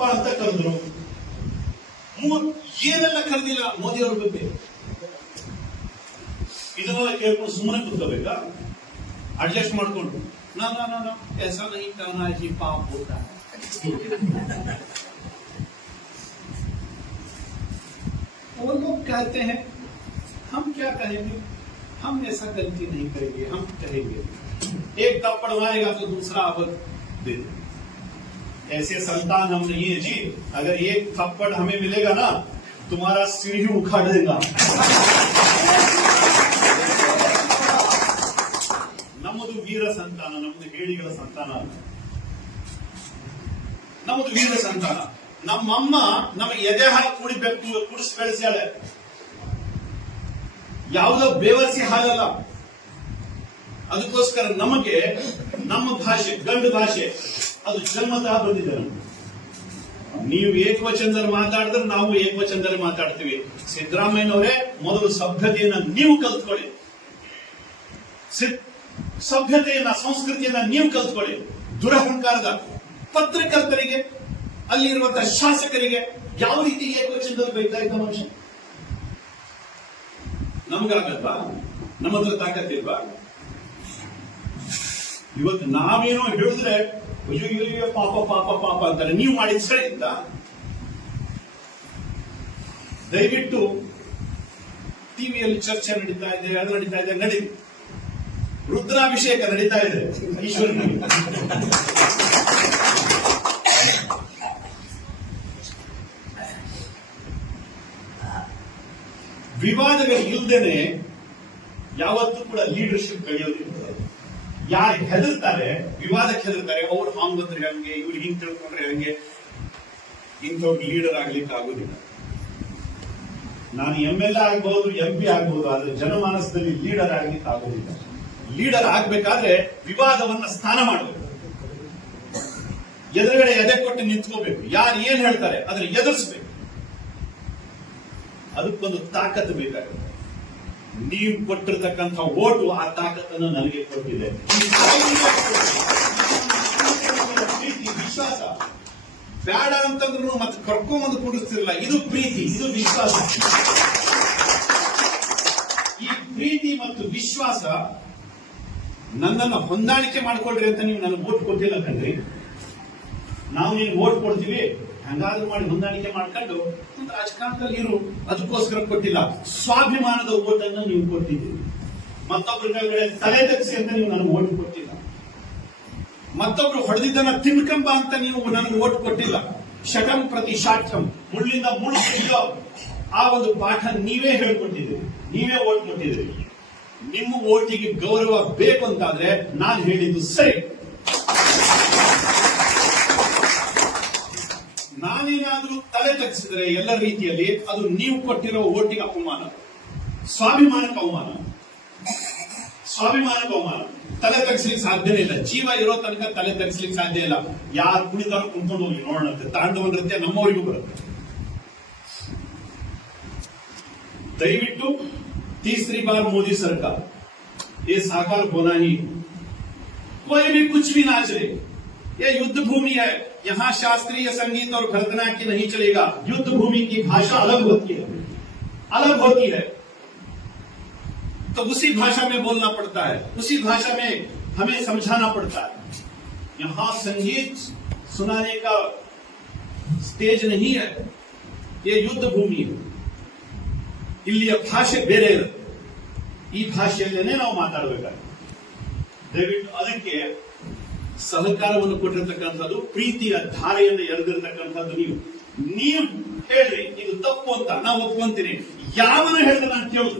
ಅಂತ ಕರೆದ್ರು ಮೂರ್ ಏನೆಲ್ಲ ಕರೆದಿಲ್ಲ ಮೋದಿ ಅವ್ರ ಬಗ್ಗೆ ಇದನ್ನೆಲ್ಲ ಕೇಳ್ಕೊಂಡು ಸುಮ್ಮನೆ ಕೂತ್ಕೋಬೇಕಾ ಅಡ್ಜಸ್ಟ್ ಮಾಡ್ಕೊಂಡು ನಾ ನಾ ನಾ ನಾ ऐसा नहीं करना जी पाप होता है वो लोग कहते हैं हम क्या कहेंगे हम ऐसा गलती नहीं करेंगे हम कहेंगे एक थप्पड़ मारेगा तो दूसरा अवध दे दे ऐसे संतान हम नहीं है जी अगर एक थप्पड़ हमें मिलेगा ना तुम्हारा सिर ही उखाड़ देगा ನಮ್ಮದು ವೀರ ಸಂತಾನ ನಮ್ಮದು ಹೇಳಿಗಳ ಸಂತಾನ ಅಲ್ಲ. ನಮ್ಮದು ವೀರ ಸಂತಾನ ನಮ್ಮಮ್ಮ ನಮಗೆ ಎದೆ ಹಾಲು ಕುಡಿಬೇಕು ಕುಡಿಸಿ ಬೆಳೆಸ್ಯಾಳೆ ಯಾವುದೋ ಬೇವರ್ಸಿ ಹಾಲಲ್ಲ ಅದಕ್ಕೋಸ್ಕರ ನಮಗೆ ನಮ್ಮ ಭಾಷೆ ಗಂಡು ಭಾಷೆ ಅದು ಜನ್ಮತಃ ಬಂದಿದೆ ನೀವು ಏಕವಚನದಲ್ಲಿ ಮಾತಾಡಿದ್ರೆ ನಾವು ಏಕವಚನದಲ್ಲಿ ಮಾತಾಡ್ತೀವಿ. ಸಿದ್ದರಾಮಯ್ಯನವರೇ ಮೊದಲು ಸಭ್ಯತೆಯನ್ನ ನೀವು ಕಲ್ತ್ಕೊಳ್ಳಿ. ಸಭ್ಯತೆಯನ್ನ, ಸಂಸ್ಕೃತಿಯನ್ನ ನೀವು ಕಲ್ತ್ಕೊಳ್ಳಿ. ದುರಹಂಕಾರದ ಪತ್ರಕರ್ತರಿಗೆ ಅಲ್ಲಿರುವಂತಹ ಶಾಸಕರಿಗೆ ಯಾವ ರೀತಿ ಏಕವಚನದಲ್ಲಿ ಬೈತಾ ಇದ್ದ ಮನುಷ್ಯ? ನಮಗಾಗಲ್ವಾ? ನಮ್ಮ ಹತ್ರ ತಾಕತ್ತಿಲ್ವಾ? ಇವತ್ತು ನಾವೇನೋ ಹೇಳಿದ್ರೆ, ಅಯ್ಯೋ ಪಾಪ ಪಾಪ ಪಾಪ ಅಂತಾರೆ. ನೀವು ಮಾಡಿದ ಸರಿ ಇತ್ತ ದಯವಿಟ್ಟು ಟಿವಿಯಲ್ಲಿ ಚರ್ಚೆ ನಡೀತಾ ಇದೆ, ಅದು ನಡೀತಾ ಇದೆ, ನಡಿ. ರುದ್ರಾಭಿಷೇಕ ನಡೀತಾ ಇದೆ. ಈಶ್ವರನಿಗೆ. ವಿವಾದಗಳು ಇಲ್ದೇನೆ ಯಾವತ್ತೂ ಕೂಡ ಲೀಡರ್ಶಿಪ್ ಬೆಳೆಯೋದಿಲ್ಲ ಯಾರು ಹೆದರ್ತಾರೆ, ವಿವಾದಕ್ಕೆ ಹೆದರ್ತಾರೆ, ಅವ್ರು ಹಾಂಗ್ ಬಂದ್ರೆ ಹಂಗೆ, ಇವ್ರು ಹಿಂಗ್ ತಿಳ್ಕೊಂಡ್ರೆ ಹಂಗೆ? ಇಂಥವ್ರು ಲೀಡರ್ ಆಗ್ಲಿಕ್ಕೆ ಆಗೋದಿಲ್ಲ. ನಾನು ಎಂ ಎಲ್ ಎ ಆಗ್ಬಹುದು ಎಂ ಪಿ ಆಗ್ಬಹುದು ಆದ್ರೆ ಜನಮಾನಸದಲ್ಲಿ ಲೀಡರ್ ಆಗ್ಲಿಕ್ಕೆ ಆಗೋದಿಲ್ಲ. ಲೀಡರ್ ಆಗ್ಬೇಕಾದ್ರೆ ವಿವಾದವನ್ನ ಸ್ನಾನ ಮಾಡಬೇಕು. ಎದುರುಗಡೆ ಎದೆ ಕೊಟ್ಟು ನಿಂತ್ಕೋಬೇಕು. ಯಾರು ಏನ್ ಹೇಳ್ತಾರೆ, ಅದನ್ನ ಎದುರಿಸ್ಬೇಕು. ಅದಕ್ಕೊಂದು ತಾಕತ್ತು ಬೇಕಾಗುತ್ತೆ. ನೀವು ಕೊಟ್ಟಿರ್ತಕ್ಕಂಥ ಓಟು ಆ ತಾಕತ್ತನ್ನು ನನಗೆ ಕೊಟ್ಟಿದೆ. ವಿಶ್ವಾಸ. ಬೇಡ ಅಂತಂದ್ರು ಮತ್ತೆ ಕರ್ಕೊಂಬಂದು ಕೂಡಿಸ್ತಿರಲ್ಲ, ಇದು ಪ್ರೀತಿ, ಇದು ವಿಶ್ವಾಸ. ಈ ಪ್ರೀತಿ ಮತ್ತು ವಿಶ್ವಾಸ ನನ್ನನ್ನು ಹೊಂದಾಣಿಕೆ ಮಾಡ್ಕೊಳ್ರಿ ಅಂತ ನೀವು ನನಗೆ ಓಟ್ ಕೊಟ್ಟಿಲ್ಲ ಕಣ್ರಿ. ನಾವು ನೀನು ಓಟ್ ಕೊಡ್ತೀವಿ. ಹಂಗಾದ್ರೂ ಮಾಡಿ ಹೊಂದಾಣಿಕೆ ಮಾಡ್ಕೊಂಡು ರಾಜಕಾರಣದಲ್ಲಿ ಇರು. ಅದಕ್ಕೋಸ್ಕರ ಕೊಟ್ಟಿಲ್ಲ. ಸ್ವಾಭಿಮಾನದ ಓಟನ್ನು ನೀವು ಕೊಟ್ಟಿದ್ದೀರಿ. ಮತ್ತೊಬ್ಬರ ಮೇಲ್ಗಡೆ ತಲೆ ತಗ್ಸಿ ಅಂತ ನೀವು ನನಗೆ ಓಟ್ ಕೊಟ್ಟಿಲ್ಲ. ಮತ್ತೊಬ್ರು ಹೊಡೆದಿದ್ದನ್ನ ತಿನ್ಕಂಬ ಅಂತ ನೀವು ನನಗೆ ಓಟ್ ಕೊಟ್ಟಿಲ್ಲ. ಶಟಂ ಪ್ರತಿ ಶಾಠಂ ಮುಳ್ಳಿಂದ ಮುಳ್ಳು ಆ ಒಂದು ಪಾಠ ನೀವೇ ಹೇಳ್ಕೊಟ್ಟಿದ್ದೀರಿ. ನೀವೇ ಓಟ್ ಕೊಟ್ಟಿದ್ದೀರಿ. ನಿಮ್ಮ ಓಟಿಗೆ ಗೌರವ ಬೇಕು ಅಂತಾದ್ರೆ ನಾನು ಹೇಳಿದ್ದು ಸರಿ. ನಾನೇನಾದ್ರೂ ತಲೆ ತಗ್ಸಿದ್ರೆ ಎಲ್ಲ ರೀತಿಯಲ್ಲಿ ಅದು ನೀವು ಕೊಟ್ಟಿರೋ ಓಟಿಗೆ ಅಪಮಾನ ಸ್ವಾಭಿಮಾನಕ್ಕೆ ಅವಮಾನ ಸ್ವಾಭಿಮಾನಕ್ಕೆ ಅವಮಾನ ತಲೆ ತಗ್ಸ್ಲಿಕ್ಕೆ ಸಾಧ್ಯನೇ ಇಲ್ಲ ಜೀವ ಇರೋ ತನಕ ತಲೆ ತಗ್ಸ್ಲಿಕ್ಕೆ ಸಾಧ್ಯ ಇಲ್ಲ ಯಾರು ಕುಣಿತಾರೋ ಕುಂತ್ಕೊಂಡು ಹೋಗಿ ನೋಡೋಣಂತೆ ತಾಂಡವ ನೃತ್ಯ ನಮ್ಮವರಿಗೂ ಬರುತ್ತೆ ದಯವಿಟ್ಟು तीसरी बार मोदी सरकार ये साकार होना ही है। कोई भी कुछ भी ना चले ये युद्ध भूमि है यहाँ शास्त्रीय संगीत और भरतनाट्य नहीं चलेगा युद्ध भूमि की भाषा अलग होती है अलग होती है तो उसी भाषा में बोलना पड़ता है उसी भाषा में हमें समझाना पड़ता है यहाँ संगीत सुनाने का स्टेज नहीं है ये युद्ध भूमि है ಇಲ್ಲಿಯ ಭಾಷೆ ಬೇರೆ ಇರುತ್ತೆ ಈ ಭಾಷೆಯಲ್ಲೇನೆ ನಾವು ಮಾತಾಡಬೇಕಾಗುತ್ತೆ ದಯವಿಟ್ಟು ಅದಕ್ಕೆ ಸಹಕಾರವನ್ನು ಕೊಟ್ಟಿರ್ತಕ್ಕಂಥದ್ದು, ಪ್ರೀತಿಯ ಧಾರೆಯನ್ನು ಎರೆದಿರ್ತಕ್ಕಂಥದ್ದು ನೀವು. ನೀವು ಹೇಳ್ರಿ, ಇದು ತಪ್ಪು ಅಂತ ನಾವು ಒಪ್ಕೊಂತೀನಿ. ಯಾವನು ಹೇಳಿದ್ರೆ ನಾನು ಕೇಳುದು